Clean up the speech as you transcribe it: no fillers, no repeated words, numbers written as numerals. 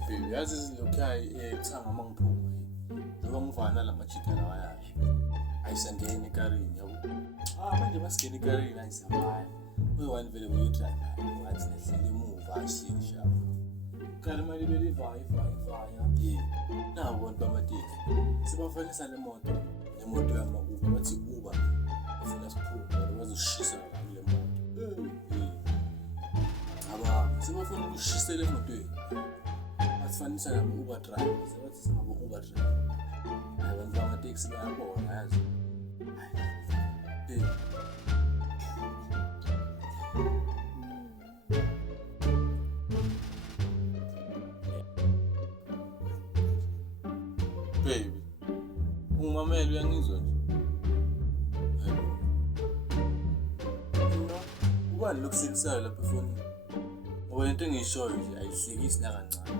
Baby, yazi lokhuya ekuthanga uma ngiphuma njengoba ngivana lamajita lawa yakhe ayisangena ekarini yabo. Manje masingena ekarini ayisebaya uyi-one vele uyi-drive wathi nehlele emuva ashisha kale mali belivaya nabo abantu bamateksi sebafanisa nemoto yama-Uber bathi Uber ufuna siphume bazoshisa kule moto sebafuna ukushisela emotweni asifanisa nabo-Uber driver sebathi singabo-Uber driver abantu bamateksi bayabona yazi baby ungimamele uyangizwa nje ubani lokuhlekisayo lapha efonini ngoba lento engiyishoyo nje ayihlekisi nakancane